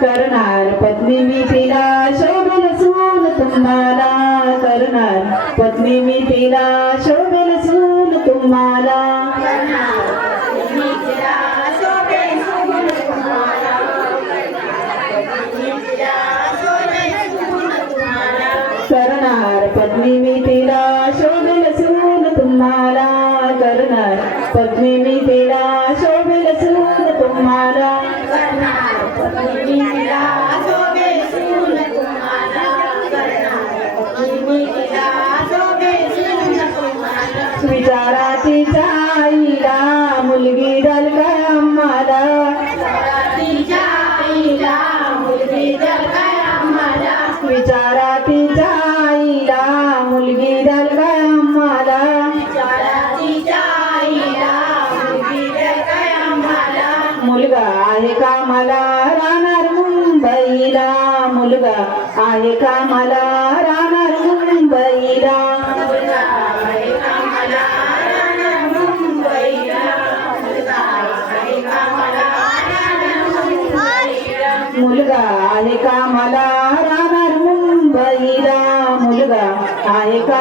करणार पत्नी मी तिला शोभेल सून तुम्हाला, करणार पत्नी मी तिला शोभेल सून तुम्हाला, करणार पत्नी मी तिला शोभेल सून तुम्हाला, करणार पत्नी मी तिला शोभेल सून तुम्हाला, विचारा तिच्या आईला मुलगी द्याल काय आम्हाला, विचारा तिच्या आईला मुलगी द्याल काय आम्हाला, मुलगा आहे का मला राहणार मुंबईला, मुलगा आहे का मला राहणार मुंबईला, मुलगा आहे का मला राहणार मुंबईला, मुलगा आहे का